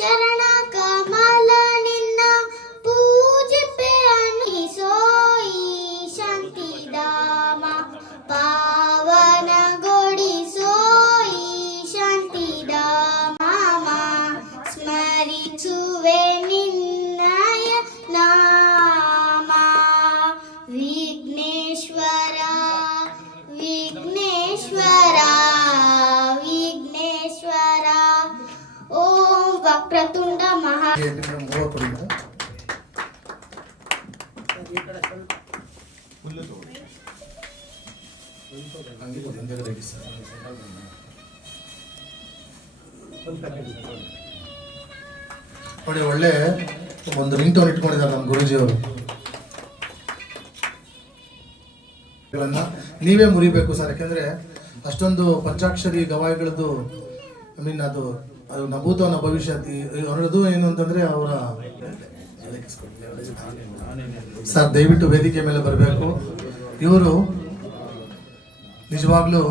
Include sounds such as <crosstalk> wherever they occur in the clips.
Ta-da! ನೋಡಿ ಒಳ್ಳೆ ಒಂದು ರಿಂಗ್ ಟೋನ್ ಇಟ್ಕೊಂಡಿದ್ದಾರೆ ನಮ್ಮ ಗುರುಜಿ ಅವರು ಗಳನ್ನ ನೀವೇ ಮುರಿಬೇಕು ಸರ್ ಯಾಕೆಂದ್ರೆ ಅಷ್ಟೊಂದು ಪಂಚಾಕ್ಷರಿ ಗವಾಯಿಗಳದ್ದು ಐ ಮೀನ್ ಅದು ಅದು ನಭೂತ ಭವಿಷ್ಯ ಅವರದು ಏನು ಅಂತಂದ್ರೆ ಅವರ ಸರ್ ದಯವಿಟ್ಟು ವೇದಿಕೆ ಮೇಲೆ ಬರಬೇಕು. ಇವರು ನಿಜವಾಗ್ಲೂ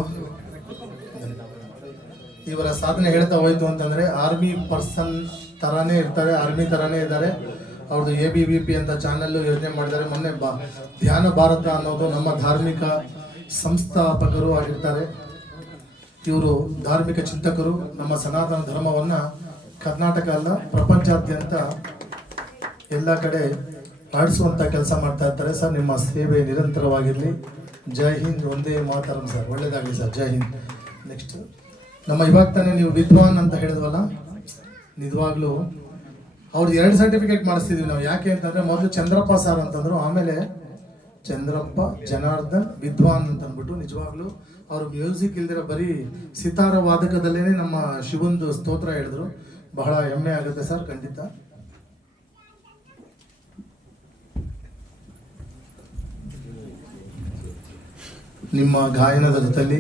ಇವರ ಸಾಧನೆ ಹೇಳ್ತಾ ಹೋಯ್ತು ಅಂತಂದ್ರೆ ಆರ್ಮಿ ಪರ್ಸನ್ ತರಾನೇ ಇರ್ತಾರೆ ಆರ್ಮಿ ತರಾನೇ ಇದ್ದಾರೆ. ಅವ್ರದ್ದು ಎ ಬಿ ಬಿ ಪಿ ಅಂತ ಚಾನೆಲ್ ಯೋಜನೆ ಮಾಡಿದ್ದಾರೆ. ಮೊನ್ನೆ ಬಾ, ಧ್ಯಾನ ಭಾರತ ಅನ್ನೋದು ನಮ್ಮ ಧಾರ್ಮಿಕ ಸಂಸ್ಥಾಪಕರು ಆಗಿರ್ತಾರೆ. ಇವರು ಧಾರ್ಮಿಕ ಚಿಂತಕರು. ನಮ್ಮ ಸನಾತನ ಧರ್ಮವನ್ನ ಕರ್ನಾಟಕ ಅಲ್ಲ, ಪ್ರಪಂಚಾದ್ಯಂತ ಎಲ್ಲ ಕಡೆ ಆಡಿಸುವಂತ ಕೆಲಸ ಮಾಡ್ತಾ ಇರ್ತಾರೆ. ಸರ್, ನಿಮ್ಮ ಸೇವೆ ನಿರಂತರವಾಗಿರಲಿ. ಜೈ ಹಿಂದ್, ಒಂದೇ ಮಾತರಂ ಸರ್. ಒಳ್ಳೇದಾಗಲಿ ಸರ್, ಜೈ ಹಿಂದ್. ನೆಕ್ಸ್ಟ್ ನಮ್ಮ ಇವಾಗ ತಾನೇ ನೀವು ವಿದ್ವಾನ್ ಅಂತ ಹೇಳಿದ್ವಲ್ಲ? ನಿಜವಾಗ್ಲೂ ಅವ್ರದ್ದು ಎರಡು ಸರ್ಟಿಫಿಕೇಟ್ ಮಾಡಿಸ್ತಿದ್ವಿ ನಾವು. ಯಾಕೆ ಅಂತಂದ್ರೆ ಮೊದಲು ಚಂದ್ರಪ್ಪ ಸರ್ ಅಂತಂದ್ರು, ಆಮೇಲೆ ಚಂದ್ರಪ್ಪ, ಜನಾರ್ದನ್, ವಿದ್ವಾನ್ ಅಂತ ಅಂದ್ಬಿಟ್ಟು ನಿಜವಾಗ್ಲೂ ಅವರು ಮ್ಯೂಸಿಕ್ ಇಲ್ದಿರ ಬರೀ ಸಿತಾರ ವಾದಕದಲ್ಲೇನೆ ನಮ್ಮ ಶಿವಂದು ಸ್ತೋತ್ರ ಹೇಳಿದ್ರು. ಬಹಳ ಹೆಮ್ಮೆ ಆಗುತ್ತೆ ಸರ್, ಖಂಡಿತ. ನಿಮ್ಮ ಗಾಯನದ ಜೊತೆಯಲ್ಲಿ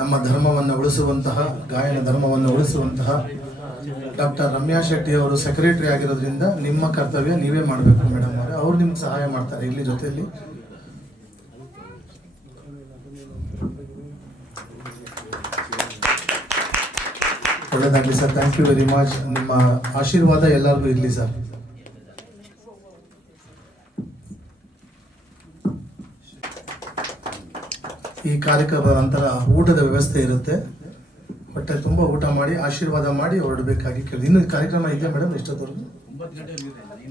ನಮ್ಮ ಧರ್ಮವನ್ನು ಉಳಿಸುವಂತಹ, ಗಾಯನ ಧರ್ಮವನ್ನು ಉಳಿಸುವಂತಹ ಡಾಕ್ಟರ್ ರಮ್ಯಾ ಶೆಟ್ಟಿ ಅವರು ಸೆಕ್ರೆಟರಿ ಆಗಿರೋದ್ರಿಂದ ನಿಮ್ಮ ಕರ್ತವ್ಯ ನೀವೇ ಮಾಡಬೇಕು ಮೇಡಮ್ ಅವರೇ. ಅವ್ರು ನಿಮ್ಗೆ ಸಹಾಯ ಮಾಡ್ತಾರೆ ಇಲ್ಲಿ ಜೊತೆಯಲ್ಲಿ ಒಳ್ಳೆಯದಾಗಲಿ sir. Thank you very much ನಿಮ್ಮ ಆಶೀರ್ವಾದ ಎಲ್ಲರಿಗೂ ಇರಲಿ ಸರ್. ಈ ಕಾರ್ಯಕ್ರಮದ ನಂತರ ಊಟದ ವ್ಯವಸ್ಥೆ ಇರುತ್ತೆ. ಹೊಟ್ಟೆ ತುಂಬ ಊಟ ಮಾಡಿ, ಆಶೀರ್ವಾದ ಮಾಡಿ ಹೊರಡಬೇಕಾಗಿ ಕೇಳಿ. ಇನ್ನು ಕಾರ್ಯಕ್ರಮ ಇದೆಯಾ ಮೇಡಮ್ ಇಷ್ಟೊತ್ತವರೆಗೂ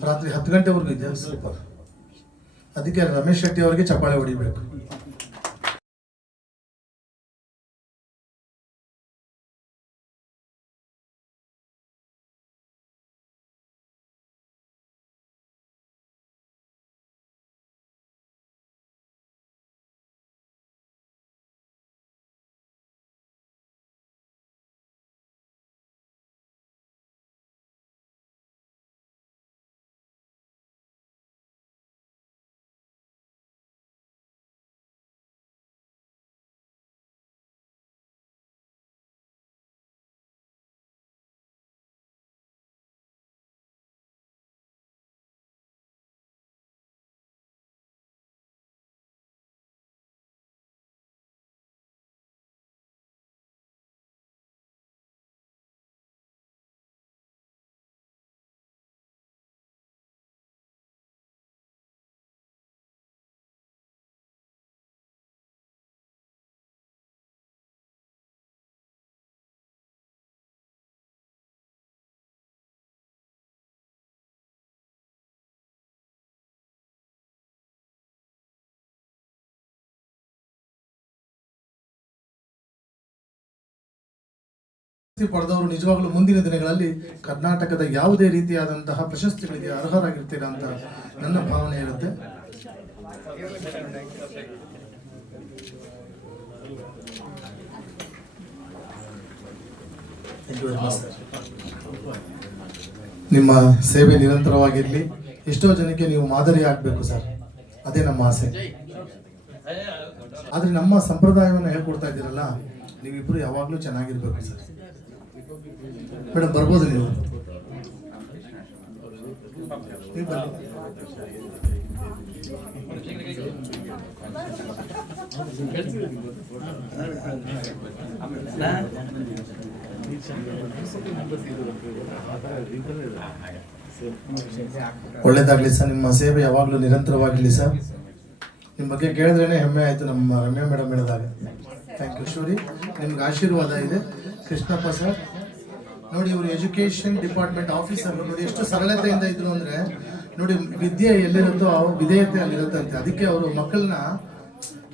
ರಾತ್ರಿ ಹತ್ತು ಗಂಟೆವರೆಗೂ ಇದೆಯಾ? ಸೂಪರ್. ಅದಕ್ಕೆ ರಮೇಶ್ ಶೆಟ್ಟಿ ಅವರಿಗೆ ಚಪ್ಪಾಳೆ ಹೊಡಿಬೇಕು. ಪಡೆದವರು ನಿಜವಾಗ್ಲೂ ಮುಂದಿನ ದಿನಗಳಲ್ಲಿ ಕರ್ನಾಟಕದ ಯಾವುದೇ ರೀತಿಯಾದಂತಹ ಪ್ರಶಸ್ತಿಗಳಿಗೆ ಅರ್ಹರಾಗಿರ್ತೀರಾ ಅಂತ ನನ್ನ ಭಾವನೆ ಇರುತ್ತೆ. ನಿಮ್ಮ ಸೇವೆ ನಿರಂತರವಾಗಿರಲಿ. ಎಷ್ಟೋ ಜನಕ್ಕೆ ನೀವು ಮಾದರಿ ಆಗಬೇಕು ಸರ್. ಅದೇ ನಮ್ಮ ಆಸೆ. ಆದ್ರೆ ನಮ್ಮ ಸಂಪ್ರದಾಯವನ್ನು ಹೇಳ್ಕೊಡ್ತಾ ಇದ್ದೀರಲ್ಲ ನೀವಿಬ್ರು ಯಾವಾಗಲೂ ಚೆನ್ನಾಗಿರ್ಬೇಕು ಸರ್. ಮೇಡಮ್, ಬರ್ಬೋದು ನೀವು. ಒಳ್ಳೇದಾಗ್ಲಿ ಸರ್, ನಿಮ್ಮ ಸೇವೆ ಯಾವಾಗಲೂ ನಿರಂತರವಾಗಿರಲಿ ಸರ್. ನಿಮ್ಮ ಬಗ್ಗೆ ಕೇಳಿದ್ರೇನೆ ಹೆಮ್ಮೆ ಆಯಿತು ನಮ್ಮ ರಮ್ಯ ಮೇಡಮ್ ಹೇಳಿದಾಗ. ಥ್ಯಾಂಕ್ ಯು ಶೂರಿ ನಿಮ್ಗೆ ಆಶೀರ್ವಾದ ಇದೆ. ಕೃಷ್ಣಪ್ಪ ಸರ್ ನೋಡಿ, ಇವರು ಎಜುಕೇಷನ್ ಡಿಪಾರ್ಟ್ಮೆಂಟ್ ಆಫೀಸರ್ ನೋಡಿ, ಎಷ್ಟು ಸರಳತೆಯಿಂದ ಇದ್ರು ಅಂದ್ರೆ, ನೋಡಿ, ವಿದ್ಯೆ ಎಲ್ಲಿರುತ್ತೋ ವಿಧೇಯತೆ ಅಲ್ಲಿರುತ್ತಂತೆ. ಅದಕ್ಕೆ ಅವರು ಮಕ್ಕಳನ್ನ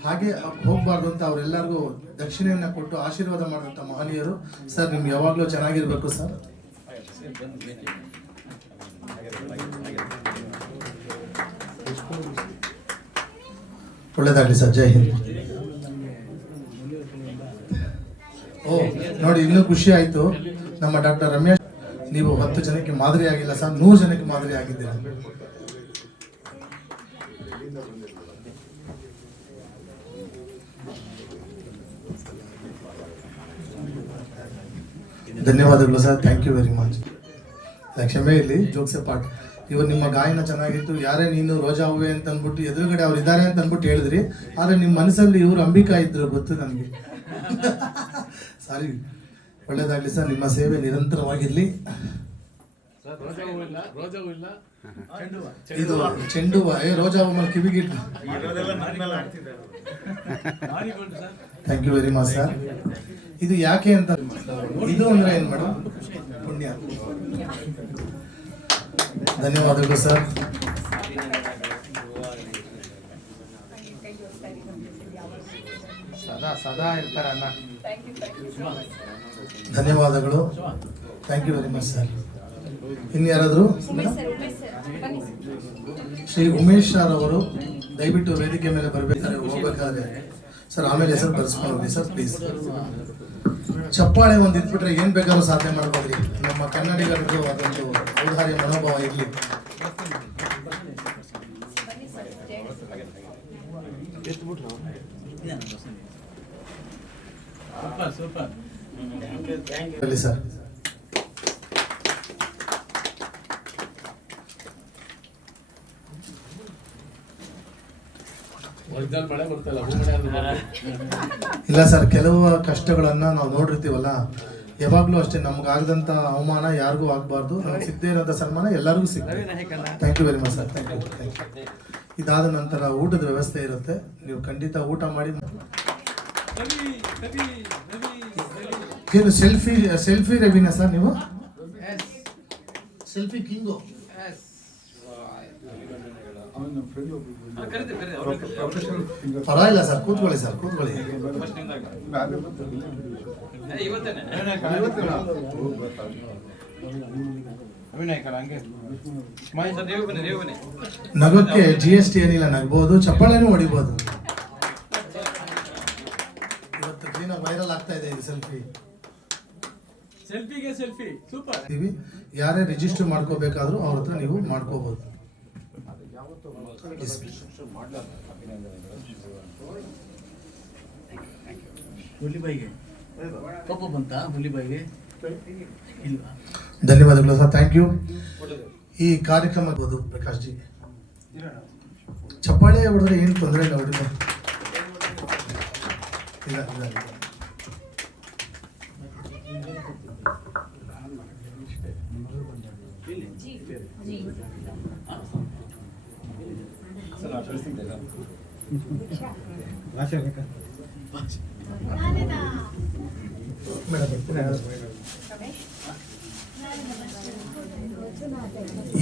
ಹಾಗೆ ಹೋಗ್ಬಾರ್ದು ಅಂತ ಅವರೆಲ್ಲರಿಗೂ ದಕ್ಷಿಣೆಯನ್ನ ಕೊಟ್ಟು ಆಶೀರ್ವಾದ ಮಾಡುವಂಥ ಮಹನೀಯರು. ಸರ್, ನಿಮ್ಗೆ ಯಾವಾಗಲೂ ಚೆನ್ನಾಗಿರ್ಬೇಕು, ಸರ್. ಒಳ್ಳೇದಾಗಲಿ, ಸರ್. ಜೈ ಹಿಂದ್. ಓ, ನೋಡಿ, ಇನ್ನೂ ಖುಷಿ ಆಯ್ತು. ನಮ್ಮ ಡಾಕ್ಟರ್ ರಮೇಶ್, ನೀವು ಹತ್ತು ಜನಕ್ಕೆ ಮಾದರಿ ಆಗಿಲ್ಲ ಸರ್, ನೂರು ಜನಕ್ಕೆ ಮಾದರಿ ಆಗಿದ್ದೀರಾ? ಧನ್ಯವಾದಗಳು sir thank you very much ಕ್ಷಮೆ ಇರಲಿ, ಜೋಕ್ಸೆ ಪಾಠ ಇವರು ನಿಮ್ಮ ಗಾಯನ ಚೆನ್ನಾಗಿತ್ತು, ಯಾರೇ ನೀನು ರೋಜಾ ಹೂವೆ ಅಂತ ಅಂದ್ಬಿಟ್ಟು, ಎದುರುಗಡೆ ಅವ್ರು ಇದ್ದಾರೆ ಅಂತ ಅಂದ್ಬಿಟ್ಟು ಹೇಳಿದ್ರಿ. ಆದರೆ ನಿಮ್ಮ ಮನಸ್ಸಲ್ಲಿ ಇವರು ಅಂಬಿಕಾ ಇದ್ರು ಗೊತ್ತು ನನಗೆ ಸಾರಿ <laughs> ಒಳ್ಳೇದಾಗ್ಲಿ ಸರ್ ನಿಮ್ಮ ಸೇವೆ ನಿರಂತರವಾಗಿರ್ಲಿ ಇದು ಚೆಂಡು ಹೂವ. ಏ ರೋಜಾ ಹೂವ ಮೇಲೆ ಕಿವಿಗಿಟ್ಟು thank you very much sir ಇದು ಯಾಕೆ ಅಂತ ಇದು ಅಂದ್ರೆ ಏನು ಮೇಡಮ್ ಪುಣ್ಯ ಧನ್ಯವಾದಗಳು ಸರ್ ಸದಾ ಸದಾ ಇರ್ತಾರ ಅಣ್ಣ ಧನ್ಯವಾದಗಳು. Thank you very much sir ಇನ್ಯಾರಾದ್ರು Shri Umesh sir ಅವರು ದಯವಿಟ್ಟು ವೇದಿಕೆ ಮೇಲೆ ಬರಬೇಕಾದ್ರೆ ಹೋಗ್ಬೇಕಾದ್ರೆ. ಸರ್ ಆಮೇಲೆ ಹೆಸರು ಬರ್ಸ್ಕೊಂಡು ಹೋಗಿ ಸರ್ ಪ್ಲೀಸ್ ಚಪ್ಪಾಳೆ ಒಂದು ಇಟ್ಬಿಟ್ರೆ ಏನು ಬೇಕಾದ್ರೂ ಸಾಧನೆ ಮಾಡ್ಬೋದ್ರಿ ನಮ್ಮ ಕನ್ನಡಿಗರದ್ದು ಅದೊಂದು ಔದಾರ್ಯ ಮನೋಭಾವ ಇರಲಿ. ಇರಲಿ ಸರ್. ಇಲ್ಲ ಸರ್ ಕೆಲವು ಕಷ್ಟಗಳನ್ನ ನಾವು ನೋಡಿರ್ತೀವಲ್ಲ ಯಾವಾಗ್ಲೂ ಅಷ್ಟೇ ನಮ್ಗೆ ಆಗದಂತ ಅವಮಾನ ಯಾರಿಗೂ ಆಗಬಾರ್ದು. ನಮ್ಗೆ ಸಿಗದೇ ಇರೋಂಥ ಸನ್ಮಾನ ಎಲ್ಲರಿಗೂ ಸಿಗ್ತದೆ. Thank you very much sir thank you thank you ಇದಾದ ನಂತರ ಊಟದ ವ್ಯವಸ್ಥೆ ಇರುತ್ತೆ. ನೀವು ಖಂಡಿತ ಊಟ ಮಾಡಿ. ಏನು ಸೆಲ್ಫಿ ಸೆಲ್ಫಿ ರವಿನ ಸರ್ ನೀವು? ಸೆಲ್ಫಿ ಕಿಂಗು ಪರವಾಗಿಲ್ಲ ಸರ್ ಕೂತ್ಕೊಳ್ಳಿ ಸರ್ ಕೂತ್ಕೊಳ್ಳಿ. ನಗಕ್ಕೆ ಜಿ ಎಸ್ ಟಿ ಏನಿಲ್ಲ ನಗ್ಬೋದು ಚಪ್ಪಾಳೆನೂ ಹೊಡಿಬೋದು ಇವತ್ತು ಕ್ಲೀನಾಗಿ ವೈರಲ್ ಆಗ್ತಾ ಇದೆ ಇದು ಸೆಲ್ಫಿ ಸೆಲ್ಫಿಗೆ ಸೆಲ್ಫಿ ಸೂಪರ್ ಯಾರೇ ರಿಜಿಸ್ಟರ್ ಮಾಡ್ಕೋಬೇಕಾದ್ರೂ ಅವ್ರ ಹತ್ರ ನೀವು ಮಾಡ್ಕೋಬಹುದು ಹುಲಿಬಾಯಿಗೆ ಕೋಪ ಬಂತ ಹುಲಿಬಾಯಿಗೆ ಇಲ್ವಾ? ಧನ್ಯವಾದಗಳು ಸರ್. ಥ್ಯಾಂಕ್ ಯು ಈ ಕಾರ್ಯಕ್ರಮ ಆಗ್ಬೋದು ಪ್ರಕಾಶ್ ಜಿ. ಚಪ್ಪಾಳೆ ಹೊಡೆದ್ರೆ ಏನು ತೊಂದರೆ ಇಲ್ಲ ಹುಡುಗ ಇಲ್ಲ ಇಲ್ಲ ಇಲ್ಲ. ಮೇಡಮ್,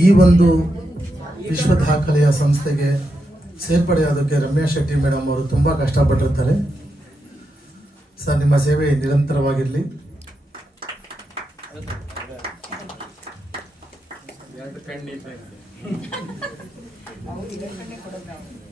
ಈ ಒಂದು ವಿಶ್ವ ದಾಖಲೆಯ ಸಂಸ್ಥೆಗೆ ಸೇರ್ಪಡೆಯಾದಕ್ಕೆ ರಮ್ಯಾ ಶೆಟ್ಟಿ ಮೇಡಮ್ ಅವರು ತುಂಬಾ ಕಷ್ಟಪಟ್ಟಿರ್ತಾರೆ. ಸರ್, ನಿಮ್ಮ ಸೇವೆ ನಿರಂತರವಾಗಿರಲಿ. ಎರಡು ಕಣ್ಣಿ <laughs>